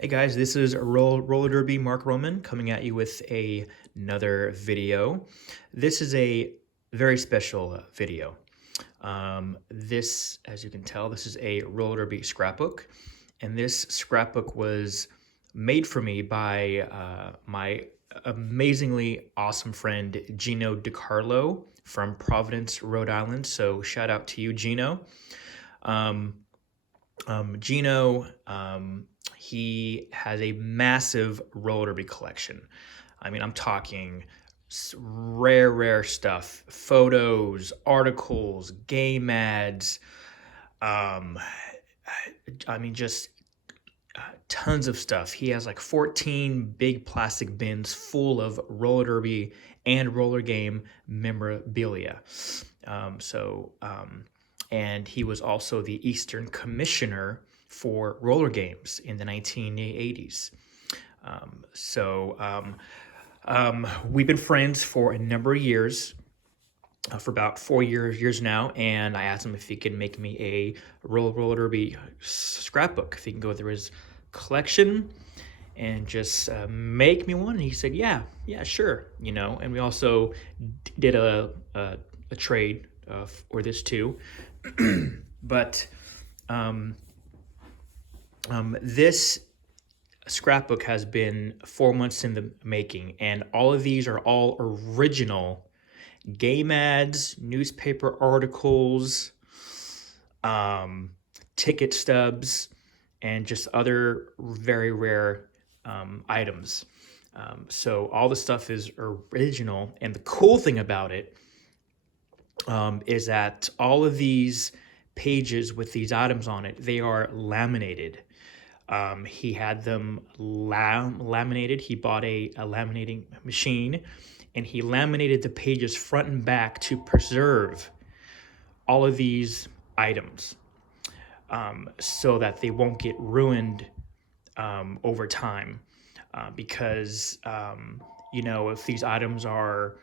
Hey guys, this is Roller Derby Mark Roman coming at you with another video. This is a very special video. As you can tell, this is a Roller Derby scrapbook, and this scrapbook was made for me by my amazingly awesome friend Gino Dicarlo from Providence, Rhode Island. So shout out to you, Gino. Gino, he has a massive roller derby collection. I mean, I'm talking rare stuff, photos, articles, game ads. Um, I mean, just tons of stuff. He has like 14 big plastic bins full of roller derby and roller game memorabilia. And he was also the Eastern Commissioner for roller games in the 1980s. We've been friends for a number of years, for about 4 years now, and I asked him if he could make me a roller derby scrapbook, if he can go through his collection and just make me one. And he said, yeah, sure, And we also did a trade for this too. But this scrapbook has been 4 months in the making, and all of these are all original game ads, newspaper articles, ticket stubs, and just other very rare items. So all the stuff is original, and the cool thing about it is that all of these pages with these items on it, they are laminated. He had them laminated. He bought a laminating machine, and he laminated the pages front and back to preserve all of these items, so that they won't get ruined over time. Because if these items are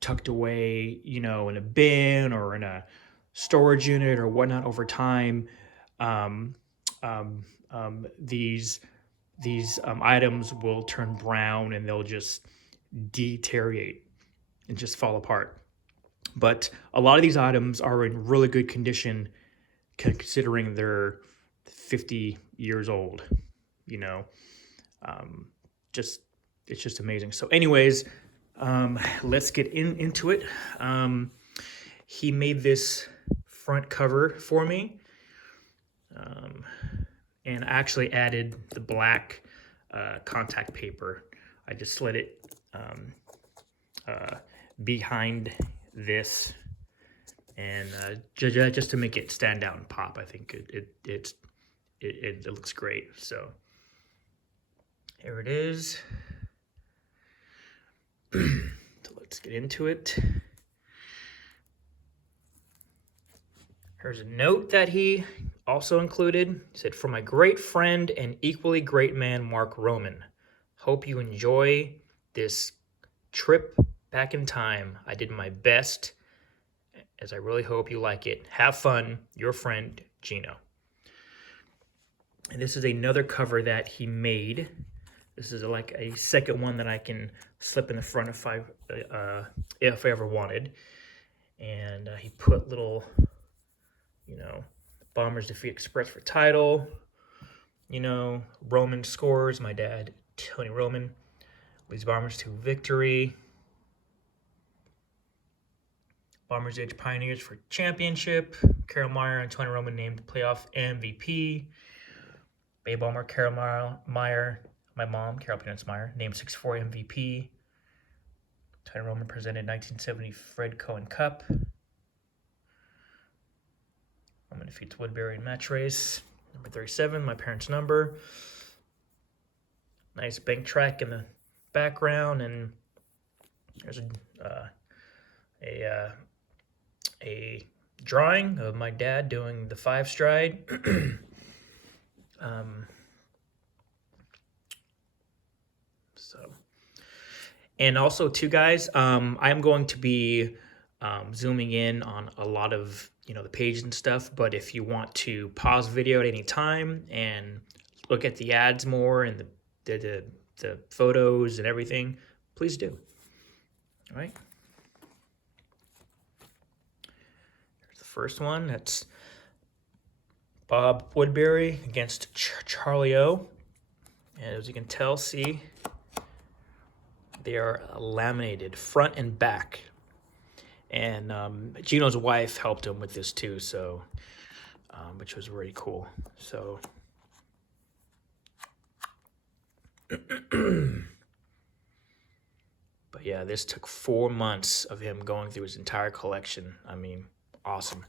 tucked away, in a bin or in a storage unit or whatnot over time, these items will turn brown and they'll just deteriorate and just fall apart. But a lot of these items are in really good condition, considering they're 50 years old. It's just amazing. So, anyways, let's get into it. He made this front cover for me, and I actually added the black contact paper. I just slid it behind this, and just to make it stand out and pop. I think it looks great. So here it is. So let's get into it. Here's a note that he also included. He said, "For my great friend and equally great man, Mark Roman. Hope you enjoy this trip back in time. I did my best, as I really hope you like it. Have fun. Your friend, Gino." And this is another cover that he made. This is like a second one that I can slip in the front if I ever wanted. And he put little, Bombers defeat Express for title. Roman scores. My dad, Tony Roman, leads Bombers to victory. Bombers edge Pioneers for championship. Carol Meyer and Tony Roman named playoff MVP. Bay Bomber Carol Meyer, my mom, Carol Peanuts Meyer, named 6'4" MVP. Tony Roman presented 1970 Fred Cohen Cup. Roman defeats Woodbury in match race. Number 37, my parents' number. Nice bank track in the background, and there's a drawing of my dad doing the 5-stride. And also, too, guys, I'm going to be zooming in on a lot of the pages and stuff. But if you want to pause video at any time and look at the ads more and the photos and everything, please do. All right. There's the first one. That's Bob Woodbury against Charlie O. And as you can tell, see, they are laminated front and back. And Gino's wife helped him with this too, so which was really cool. So but yeah, this took 4 months of him going through his entire collection. I mean, awesome.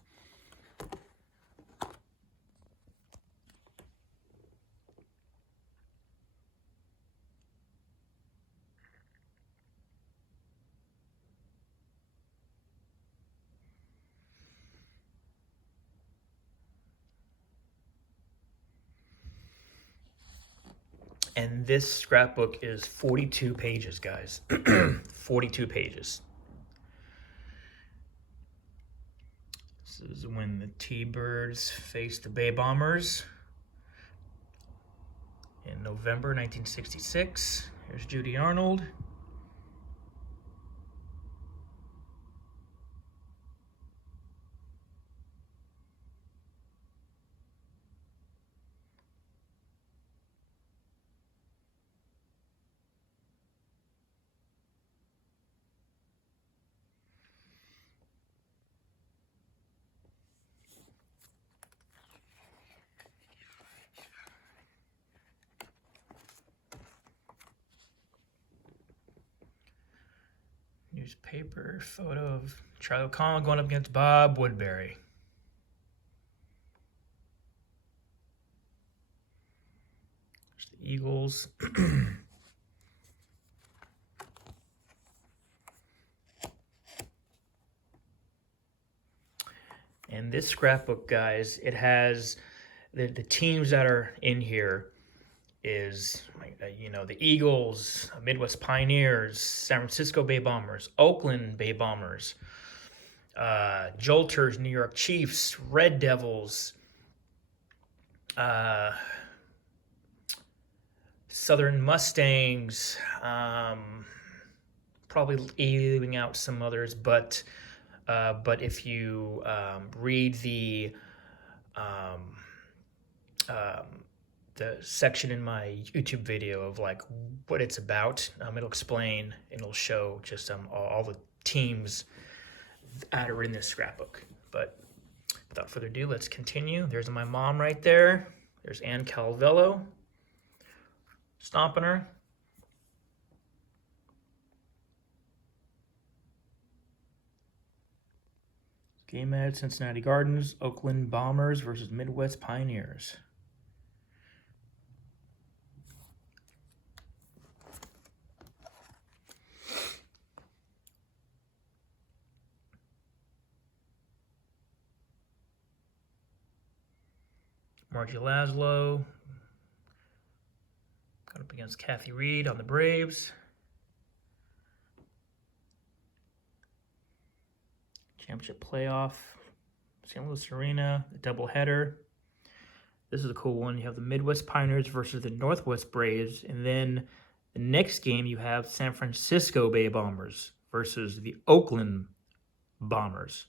And this scrapbook is 42 pages, guys. 42 pages. This is when the T-Birds faced the Bay Bombers in November 1966. Here's Judy Arnold. Newspaper photo of Charlie O'Connell going up against Bob Woodbury. There's the Eagles. And this scrapbook, guys, it has the teams that are in here is, you know, the Eagles, Midwest Pioneers, San Francisco Bay Bombers, Oakland Bay Bombers, Jolters, New York Chiefs, Red Devils, Southern Mustangs, probably leaving out some others, but if you read the section in my YouTube video of like what it's about, it'll explain and it'll show just all the teams that are in this scrapbook. But without further ado, let's continue. There's my mom right there. There's Ann Calvello stomping her. Game ad, Cincinnati Gardens, Oakland Bombers versus Midwest Pioneers. Margie Laszlo got up against Kathy Reed on the Braves. Championship playoff, St. Louis Arena, the doubleheader. This is a cool one. You have the Midwest Pioneers versus the Northwest Braves, and then the next game you have San Francisco Bay Bombers versus the Oakland Bombers.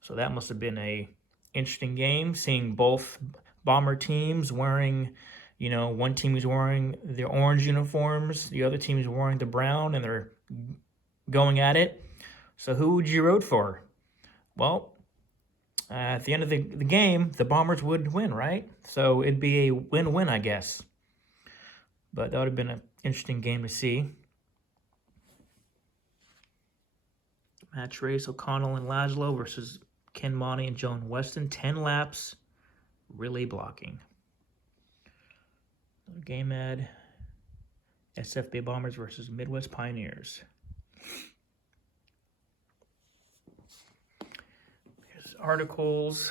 So that must have been a interesting game, seeing both Bomber teams wearing, you know, one team is wearing the orange uniforms, the other team is wearing the brown, and they're going at it. So who would you root for? Well, at the end of the game, the Bombers would win, right? So it'd be a win-win, I guess. But that would have been an interesting game to see. Match race, O'Connell and Laszlo versus Ken Monty and Joan Weston. 10 laps, relay blocking. Game ad, SF Bay Bombers versus Midwest Pioneers. Here's articles.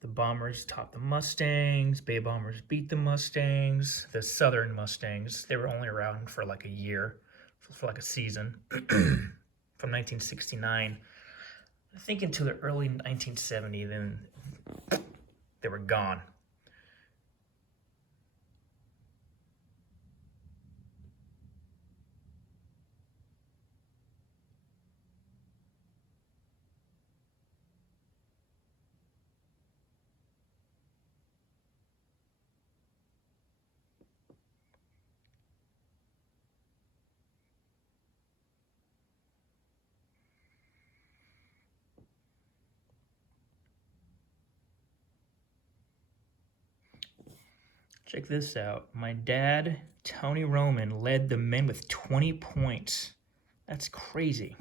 The Bombers topped the Mustangs. Bay Bombers beat the Mustangs. The Southern Mustangs, they were only around for like a year, for like a season, from 1969, I think, into the early 1970s. Then they were gone. Check this out. My dad, Tony Roman, led the men with 20 points. That's crazy.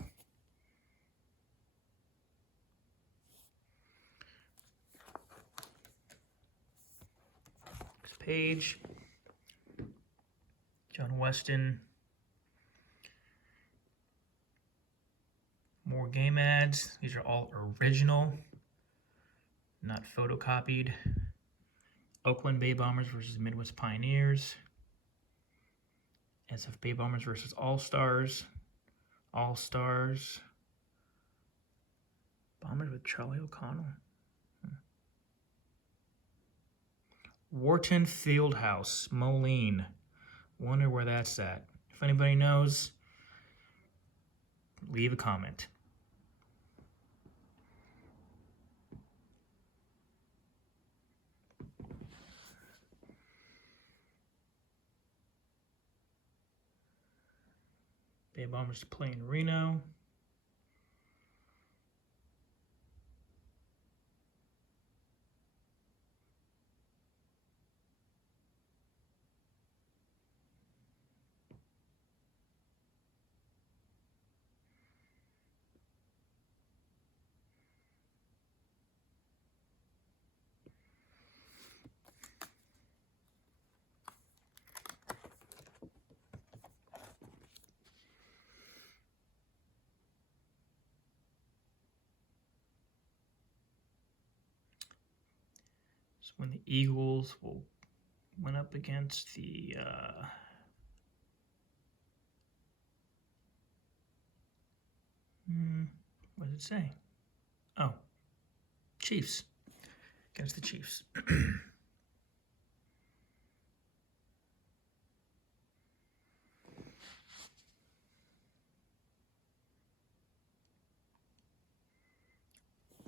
Next page. John Weston. More game ads. These are all original, not photocopied. Oakland Bay Bombers versus Midwest Pioneers. SF Bay Bombers versus All-Stars. All-Stars. Bombers with Charlie O'Connell. Wharton Fieldhouse, Moline. Wonder where that's at. If anybody knows, leave a comment. Bay Bombers to play in Reno. When the Eagles went up against the what did it say? Oh, Chiefs. Against the Chiefs.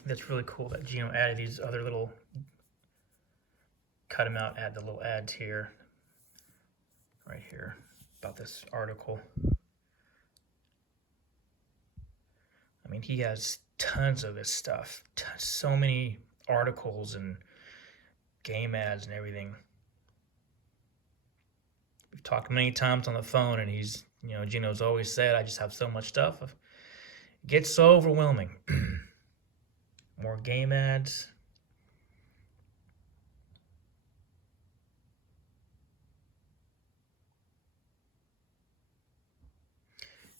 That's really cool that Gino added these other little, cut them out, add the little ads here, right here, about this article. I mean, he has tons of this stuff, so many articles and game ads and everything. We've talked many times on the phone, and he's, Gino's always said, I just have so much stuff. It gets so overwhelming. More game ads.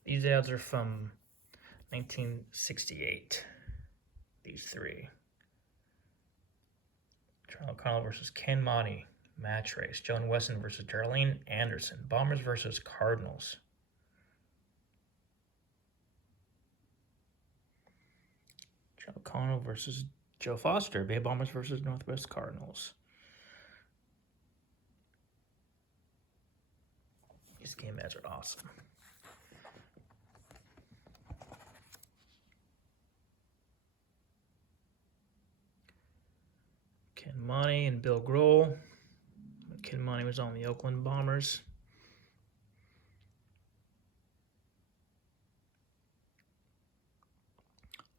These ads are from 1968. These three. Charlie O'Connell versus Ken Monty. Match race. Joan Weston versus Darlene Anderson. Bombers versus Cardinals. Charlie O'Connell versus Joe Foster. Bay Bombers versus Northwest Cardinals. These game ads are awesome. Ken Monty and Bill Grohl. Ken Monty was on the Oakland Bombers.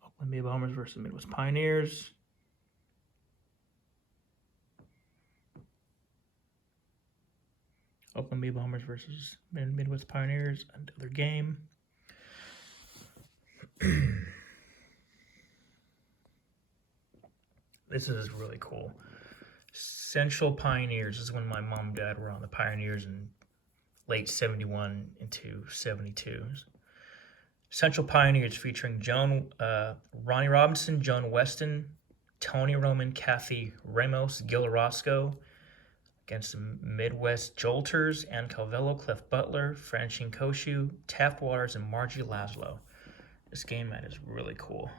Oakland Bay Bombers versus Midwest Pioneers. Oakland Bay Bombers versus Midwest Pioneers, another game. This is really cool. Central Pioneers is when my mom and dad were on the Pioneers in late 71 into 72. Central Pioneers featuring Ronnie Robinson, Joan Weston, Tony Roman, Kathy Ramos, Gil Roscoe, against the Midwest Jolters, Ann Calvello, Cliff Butler, Francine Koshu, Taft Waters, and Margie Laszlo. This game ad is really cool.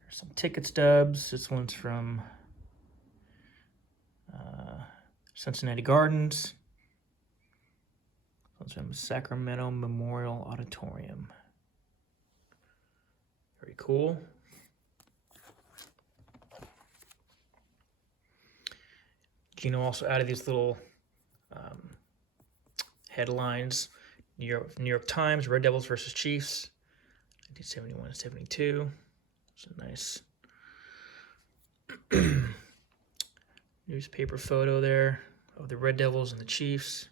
There's Some ticket stubs. This one's from Cincinnati Gardens. This one's from Sacramento Memorial Auditorium. Very cool. Gino also added these little headlines. New York Times, Red Devils versus Chiefs, 1971-72. It's a nice newspaper photo there of the Red Devils and the Chiefs.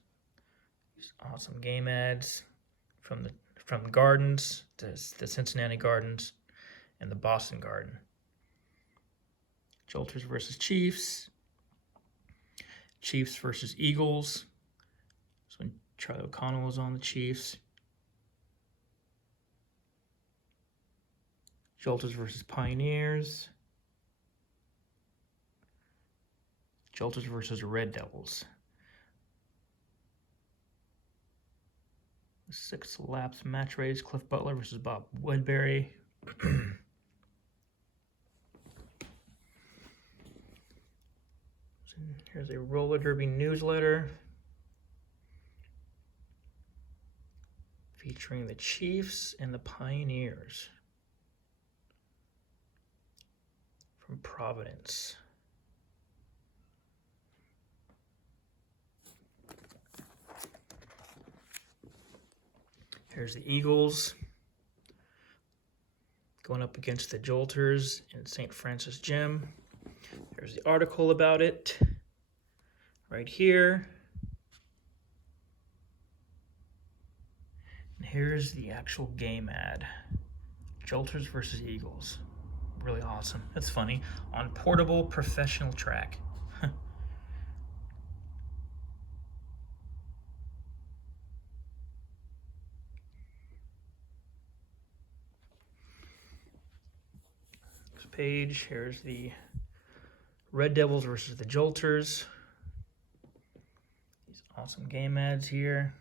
These awesome game ads from the Gardens, the Cincinnati Gardens, and the Boston Garden. Jolters versus Chiefs. Chiefs versus Eagles. So when Charlie O'Connell was on the Chiefs. Jolters versus Pioneers. Jolters versus Red Devils. 6 laps match race. Cliff Butler versus Bob Woodbury. Here's a Roller Derby newsletter featuring the Chiefs and the Pioneers from Providence. Here's the Eagles going up against the Jolters in St. Francis Gym. There's the article about it right here. And here's the actual game ad. Jolters versus Eagles. Really awesome. That's funny. On portable professional track. Next page, here's the Red Devils versus the Jolters. These awesome game ads here.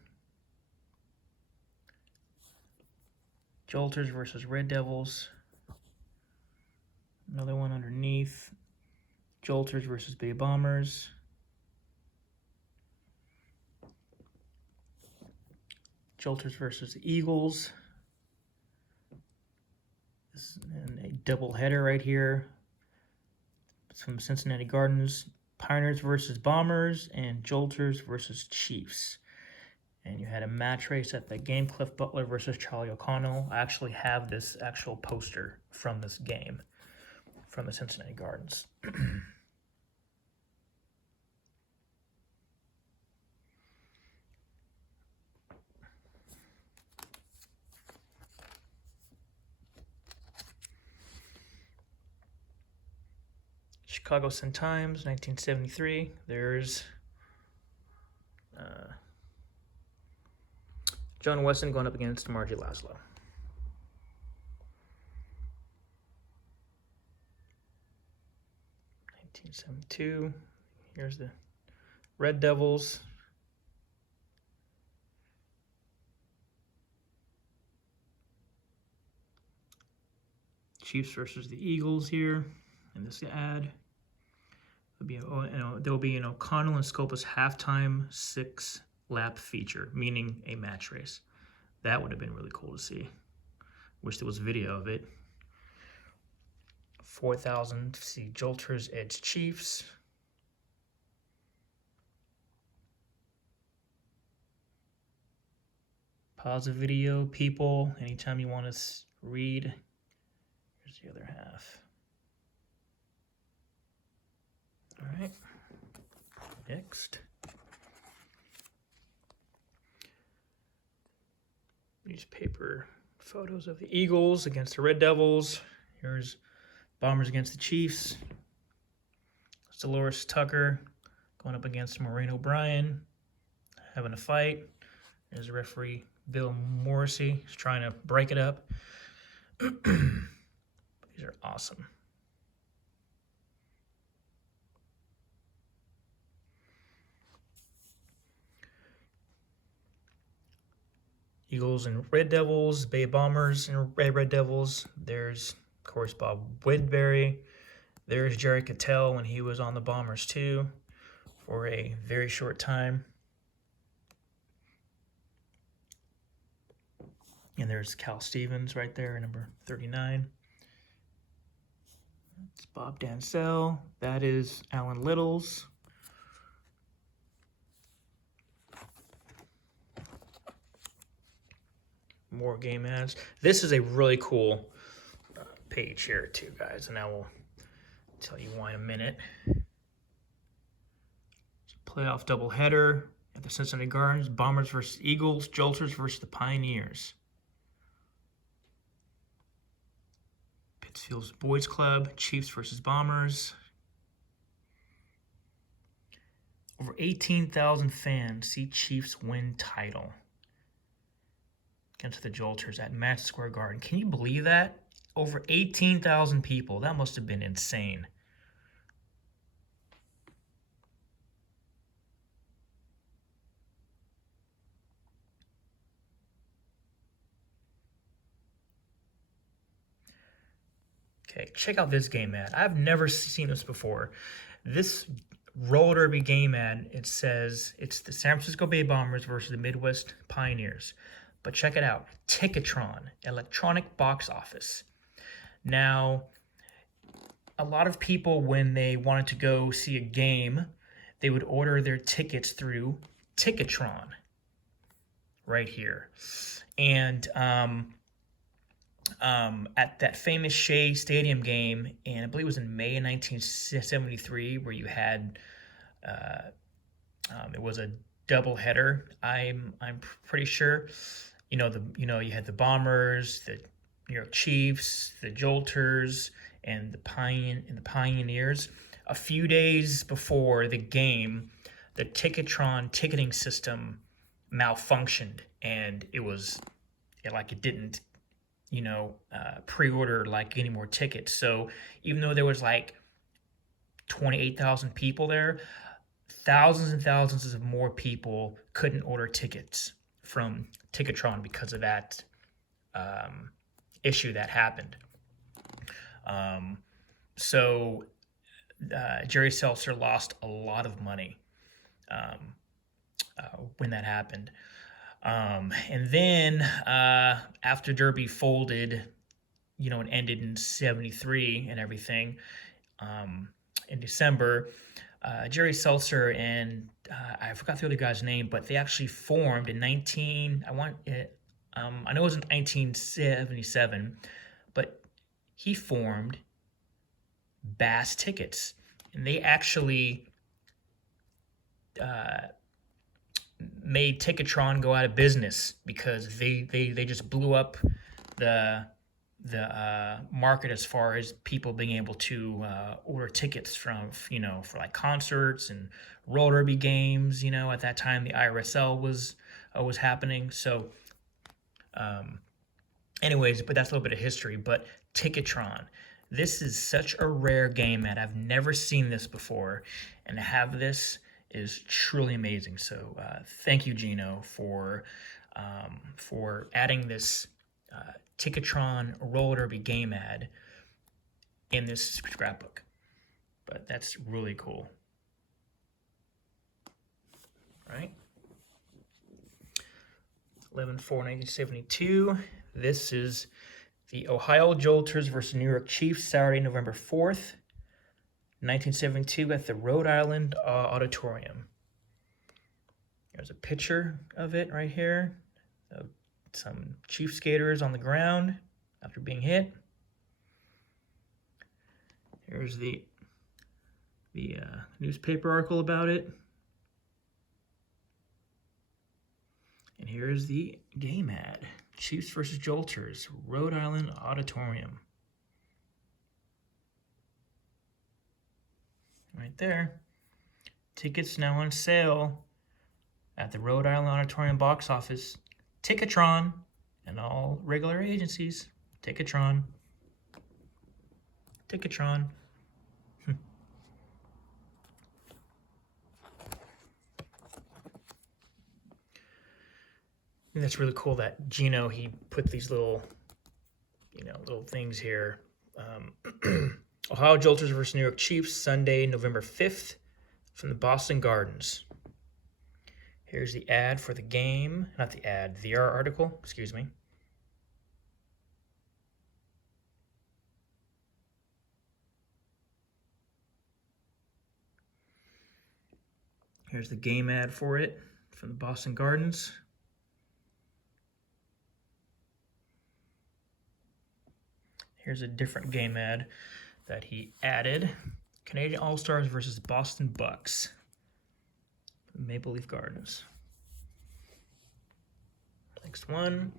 Jolters versus Red Devils. Another one underneath. Jolters versus Bay Bombers. Jolters versus the Eagles. This is a double header right here. It's from Cincinnati Gardens. Pioneers versus Bombers and Jolters versus Chiefs. And you had a match race at the game, Cliff Butler versus Charlie O'Connell. I actually have this actual poster from this game from the Cincinnati Gardens. Chicago Sun-Times, 1973. There's John Weston going up against Margie Laszlo. '72. Here's the Red Devils. Chiefs versus the Eagles here in this ad. There'll be an O'Connell and Scopus halftime 6-lap feature, meaning a match race. That would have been really cool to see. Wish there was video of it. 4,000 to see Jolters edge Chiefs. Pause the video, people, anytime you want to read. Here's the other half. All right, next. Newspaper photos of the Eagles against the Red Devils. Here's Bombers against the Chiefs. Dolores Tucker going up against Maureen O'Brien, having a fight. There's referee Bill Morrissey. He's trying to break it up. These are awesome. Eagles and Red Devils, Bay Bombers and Red Devils. There's Of course, Bob Woodbury. There's Jerry Cattell when he was on the Bombers too, for a very short time. And there's Cal Stevens right there, number 39. It's Bob Dansell. That is Alan Littles. More game ads. This is a really cool page here too, guys, and I will tell you why in a minute. It's a playoff doubleheader at the Cincinnati Gardens. Bombers versus Eagles. Jolters versus the Pioneers. Pittsfield's Boys Club. Chiefs versus Bombers. Over 18,000 fans see Chiefs win title against the Jolters at Madison Square Garden. Can you believe that? Over 18,000 people. That must have been insane. Okay, check out this game ad. I've never seen this before. This roller derby game ad, it says it's the San Francisco Bay Bombers versus the Midwest Pioneers. But check it out. Ticketron, electronic box office. Now, a lot of people, when they wanted to go see a game, they would order their tickets through Ticketron right here. And at that famous Shea Stadium game, and I believe it was in May of 1973, where you had it was a doubleheader. I'm pretty sure. You had the Bombers, the New York Chiefs, the Jolters, and the Pioneers. A few days before the game, the Ticketron ticketing system malfunctioned, and it didn't pre-order like any more tickets. So even though there was like 28,000 people there, thousands and thousands of more people couldn't order tickets from Ticketron because of that issue that happened. So Jerry Seltzer lost a lot of money when that happened. And then after Derby folded, and ended in 73 and everything, in December, Jerry Seltzer and I forgot the other guy's name, but they actually formed in I know it was in 1977, but he formed Bass Tickets, and they actually made Ticketron go out of business because they just blew up the market as far as people being able to order tickets from, for like concerts and roller derby games. At that time the IRSL was happening. So anyways, but that's a little bit of history. But Ticketron, this is such a rare game that I've never seen this before, and to have this is truly amazing. So thank you, Gino, for adding this Ticketron roller derby game ad in this scrapbook. But that's really cool. Right? 11/4/1972. This is the Ohio Jolters versus New York Chiefs, Saturday, November 4th, 1972, at the Rhode Island Auditorium. There's a picture of it right here. Some Chief skaters on the ground after being hit. Here's the newspaper article about it. And here's the game ad. Chiefs versus Jolters, Rhode Island Auditorium. Right there. Tickets now on sale at the Rhode Island Auditorium box office. Ticketron and all regular agencies. Ticketron. Ticketron. And that's really cool that Gino, he put these little things here Ohio Jolters versus New York Chiefs, Sunday, November 5th, from the Boston Gardens. Here's the ad for the game. Not the ad, the article, excuse me. Here's the game ad for it from the Boston Gardens. Here's a different game ad that he added. Canadian All-Stars versus Boston Bucks. Maple Leaf Gardens. Next one.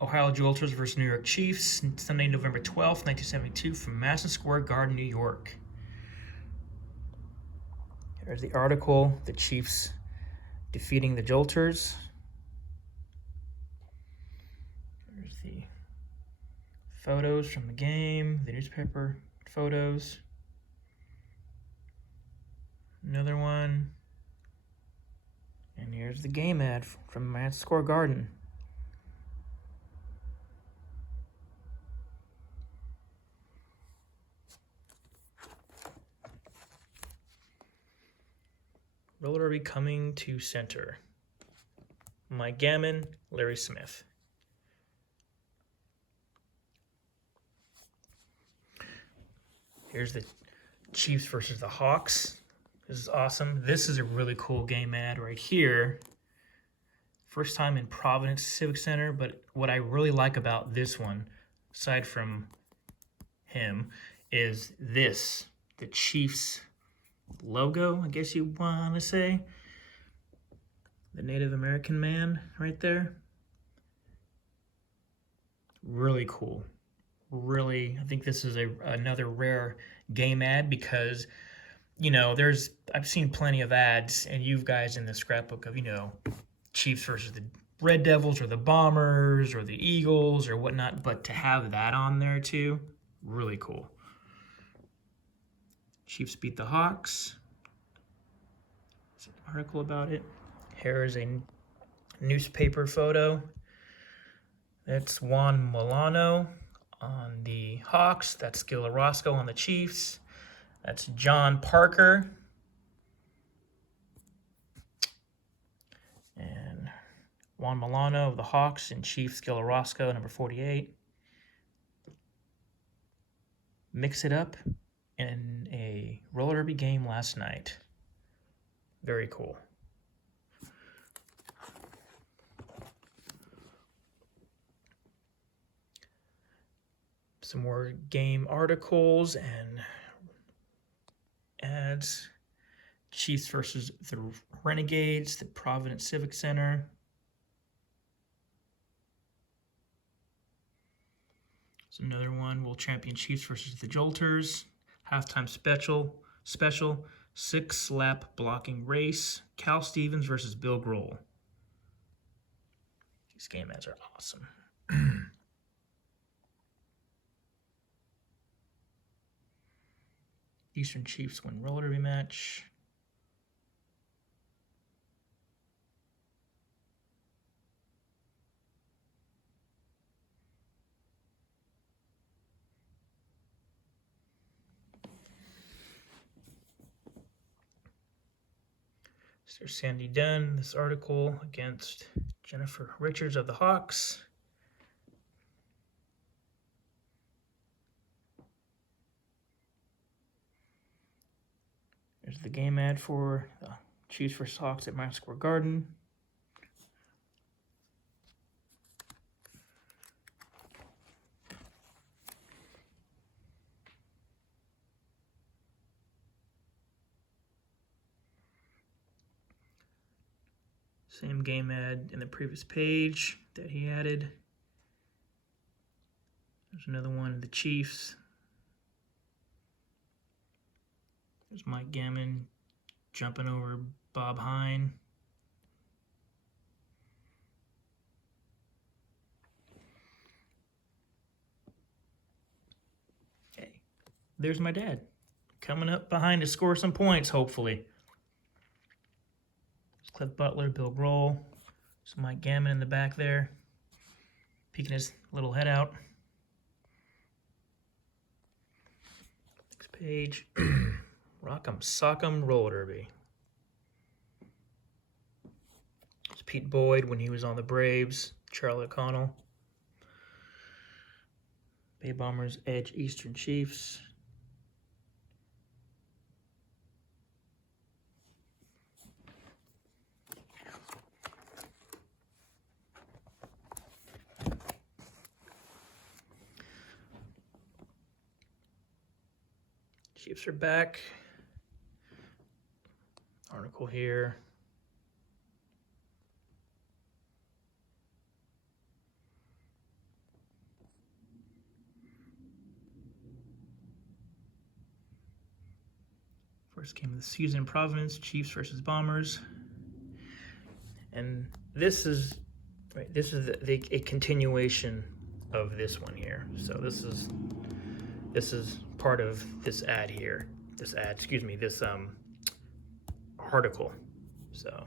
Ohio Jolters versus New York Chiefs, Sunday, November 12th, 1972, from Madison Square Garden, New York. There's the article, the Chiefs defeating the Jolters. There's the photos from the game, the newspaper photos. Another one. And here's the game ad from Madison Square Garden. Roller Derby coming to center. Mike Gammon, Larry Smith. Here's the Chiefs versus the Hawks. This is awesome. This is a really cool game ad right here. First time in Providence Civic Center, but what I really like about this one, aside from him, is this, the Chiefs logo, I guess you want to say. The Native American man right there. Really cool. Really, I think this is another rare game ad because, you know, I've seen plenty of ads, and you guys in the scrapbook of, you know, Chiefs versus the Red Devils or the Bombers or the Eagles or whatnot, but to have that on there too, really cool. Chiefs beat the Hawks. There's an article about it. Here is a newspaper photo. That's Juan Milano on the Hawks. That's Gil Orozco on the Chiefs. That's John Parker. And Juan Milano of the Hawks and Chiefs, Gil Orozco, number 48. Mix it up in a roller derby game last night. Very cool. Some more game articles and ads. Chiefs versus the Renegades, the Providence Civic Center. There's another one. World Champion Chiefs versus the Jolters. Halftime special. 6-lap blocking race. Cal Stevens versus Bill Grohl. These game ads are awesome. Eastern Chiefs win roller derby match. Sir Sandy Dunn, this article against Jennifer Richards of the Hawks. There's the game ad for the Chiefs vs. Hawks at Madison Square Garden. Same game ad in the previous page that he added. There's another one, the Chiefs. There's Mike Gammon jumping over Bob Hine. Hey, there's my dad coming up behind to score some points, hopefully. There's Cliff Butler, Bill Grohl. There's Mike Gammon in the back there, peeking his little head out. page. Rock'em Sock'em Roller Derby. It's Pete Boyd when he was on the Braves. Charlie O'Connell. Bay Bombers, Edge, Eastern Chiefs. Chiefs are back. Article here. First game of the season in Providence, Chiefs versus Bombers. And this is a continuation of this one here. So this is part of this ad here. This article. So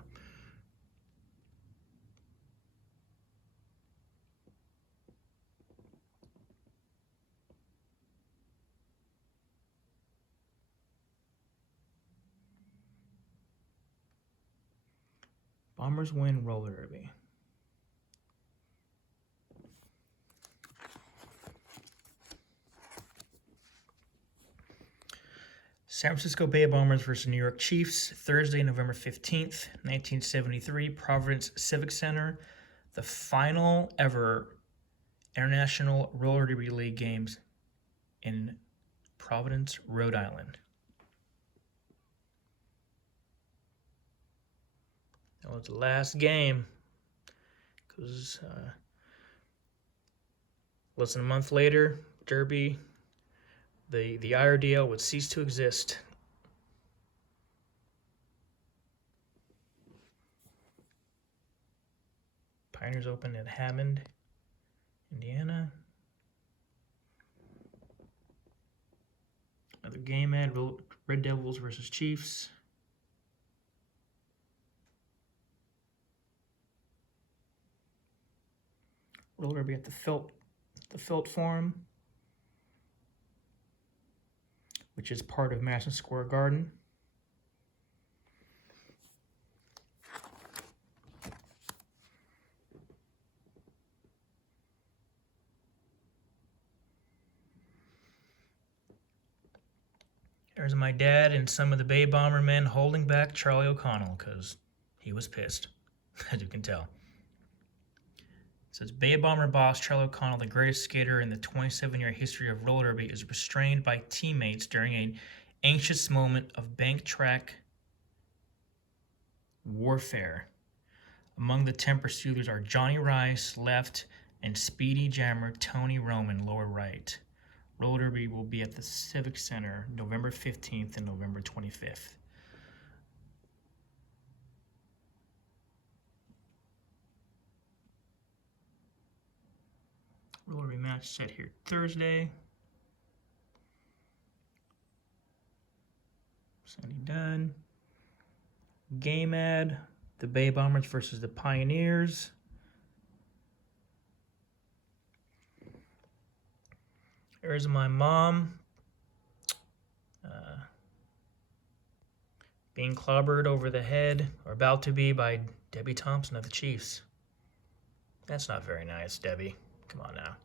Bombers win roller derby. San Francisco Bay Bombers versus New York Chiefs, Thursday, November 15th, 1973, Providence Civic Center. The final ever International Roller Derby League games in Providence, Rhode Island. That was the last game, because less than a month later, Derby, the IRDL would cease to exist. Pioneers Open at Hammond, Indiana. Another game ad, Red Devils versus Chiefs. Roller derby at the Felt Forum, which is part of Madison Square Garden. There's my dad and some of the Bay Bomber men holding back Charlie O'Connell because he was pissed, as you can tell. It says, Bay Bomber boss Charlie O'Connell, the greatest skater in the 27-year history of roller derby, is restrained by teammates during an anxious moment of bank track warfare. Among the 10 pursuers are Johnny Rice, left, and Speedy Jammer Tony Roman, lower right. Roller derby will be at the Civic Center November 15th and November 25th. Roller derby match set here Thursday. Sandy Dunn. Game ad, the Bay Bombers versus the Pioneers. There's my mom being clobbered over the head, or about to be, by Debbie Thompson of the Chiefs. That's not very nice, Debbie. Come on now.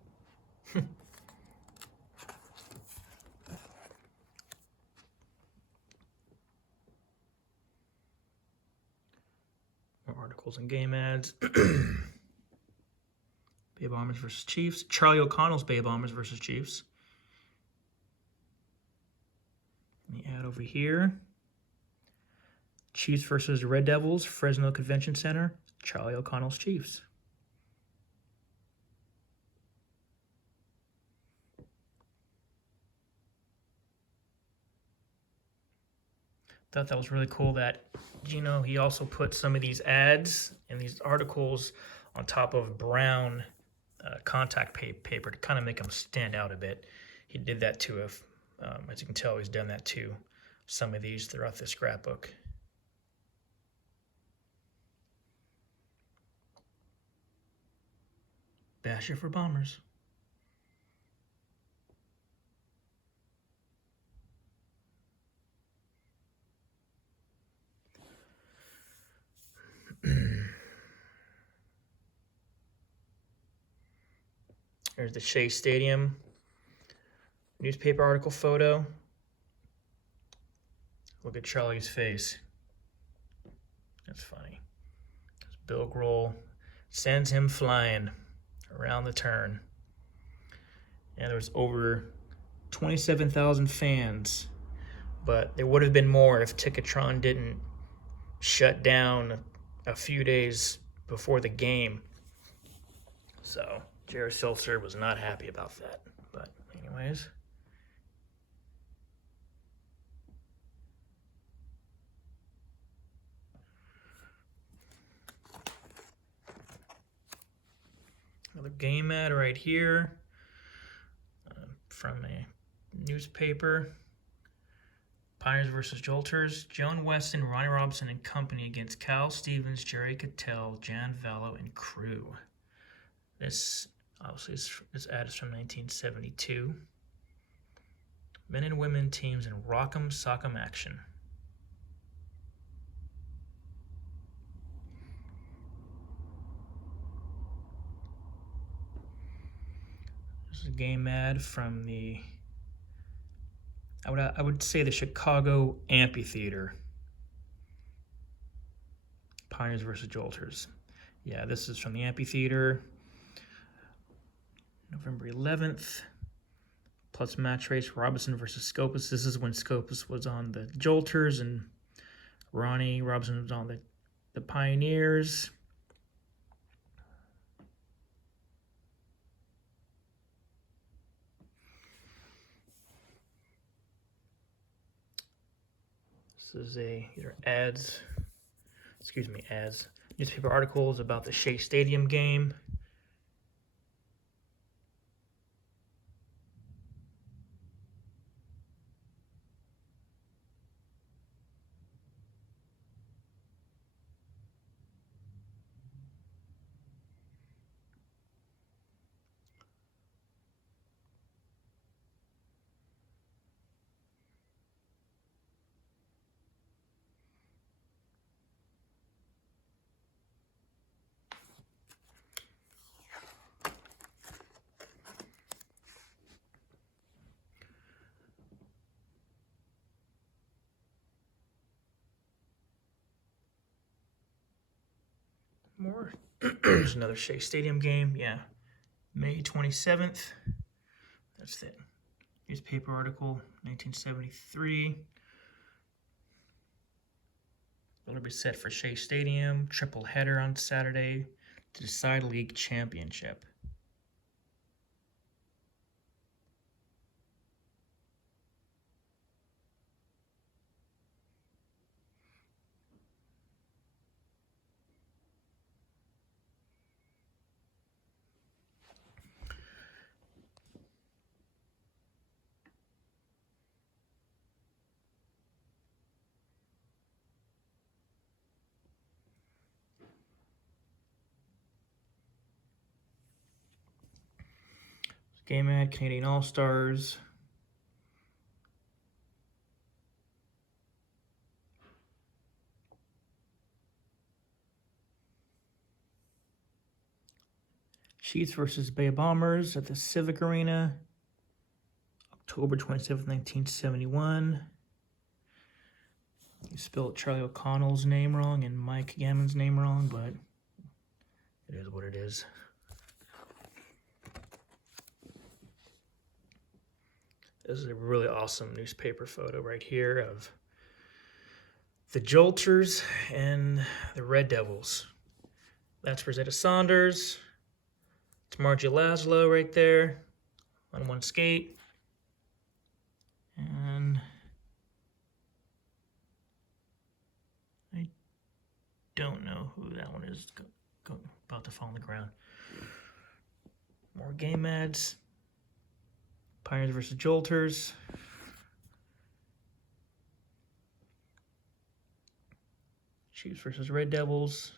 More articles and game ads. Bay Bombers versus Chiefs. Charlie O'Connell's Bay Bombers versus Chiefs. The ad over here. Chiefs versus Red Devils, Fresno Convention Center. Charlie O'Connell's Chiefs. Thought that was really cool that Gino, he also put some of these ads and these articles on top of brown contact paper to kind of make them stand out a bit. He did that to, as you can tell, he's done that to some of these throughout the scrapbook. Basher for Bombers. There's the Shea Stadium newspaper article photo. Look at Charlie's face. That's funny. Bill Grohl sends him flying around the turn. And there was over 27,000 fans, but there would have been more if Ticketron didn't shut down a few days before the game. So Jerry Seltzer was not happy about that. But anyways. Another game ad right here from a newspaper. Pioneers versus Jolters. Joan Weston, Ronnie Robinson and company against Cal Stevens, Jerry Cattell, Jan Vallow, and crew. This obviously this ad is from 1972. Men and women teams in Rock'em Sock'em action. This is a game ad from the I would say the Chicago Amphitheater. Pioneers versus Jolters. Yeah, this is from the Amphitheater. November 11th. Plus match race, Robinson versus Scopus. This is when Scopus was on the Jolters and Ronnie Robinson was on the Pioneers. This is these are ads, newspaper articles about the Shea Stadium game. More. There's another Shea Stadium game. Yeah, May 27th. That's the newspaper article, 1973. It'll be set for Shea Stadium. Triple header on Saturday to decide league championship. Game ad, Canadian All-Stars. Chiefs versus Bay Bombers at the Civic Arena. October 27th, 1971. You spelled Charlie O'Connell's name wrong and Mike Gammon's name wrong, but it is what it is. This is a really awesome newspaper photo right here of the Jolters and the Red Devils. That's Rosetta Saunders. It's Margie Laszlo right there on one skate. And I don't know who that one is about to fall on the ground. More game ads. Pioneers versus Jolters. Chiefs versus Red Devils.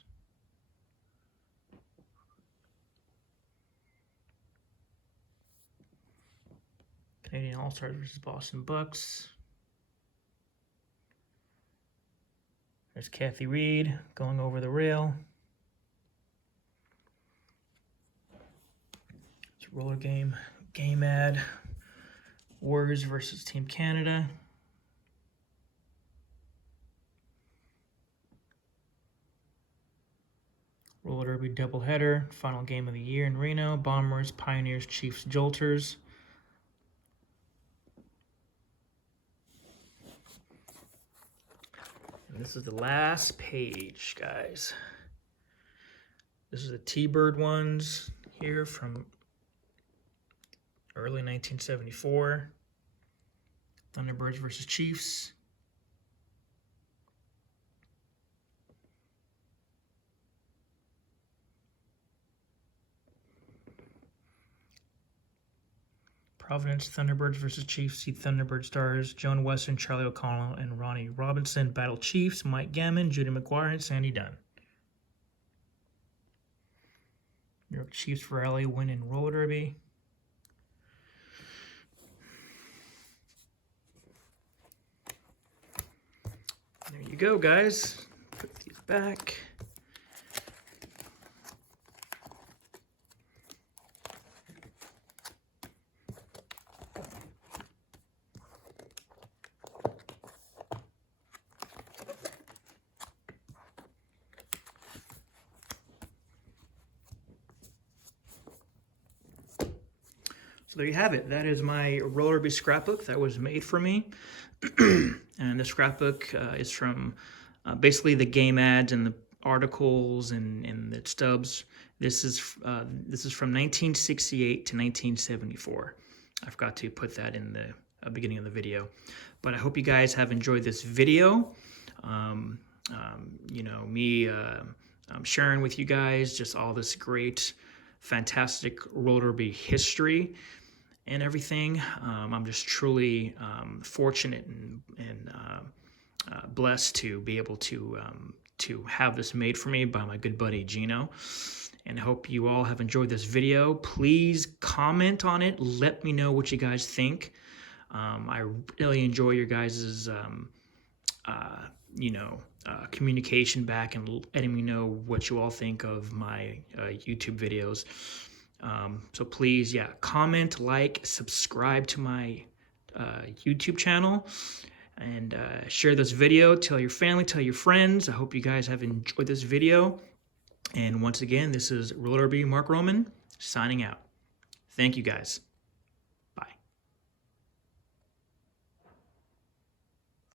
Canadian All-Stars versus Boston Bucks. There's Kathy Reed going over the rail. It's Roller game ad. Warriors versus Team Canada. Roller Derby doubleheader, final game of the year in Reno. Bombers, Pioneers, Chiefs, Jolters. And this is the last page, guys. This is the T-Bird ones here from early 1974. Thunderbirds versus Chiefs. Providence, Thunderbirds versus Chiefs. See Thunderbird stars Joan Weston, Charlie O'Connell, and Ronnie Robinson. Battle Chiefs, Mike Gammon, Judy McGuire, and Sandy Dunn. New York Chiefs for LA win in roller derby. There you go, guys. Put these back. So there you have it. That is my Roller Derby scrapbook that was made for me. And the scrapbook is from basically the game ads and the articles and the stubs. This is from 1968 to 1974. I forgot to put that in the beginning of the video. But I hope you guys have enjoyed this video. You know, me sharing with you guys just all this great, fantastic roller derby history and everything. I'm just truly fortunate and blessed to be able to have this made for me by my good buddy Gino. And I hope you all have enjoyed this video. Please comment on it. Let me know what you guys think. I really enjoy your guys' communication back and letting me know what you all think of my YouTube videos. So please, comment, like, subscribe to my YouTube channel, and share this video. Tell your family, tell your friends. I hope you guys have enjoyed this video. And once again, this is Roller Derby Mark Roman signing out. Thank you, guys.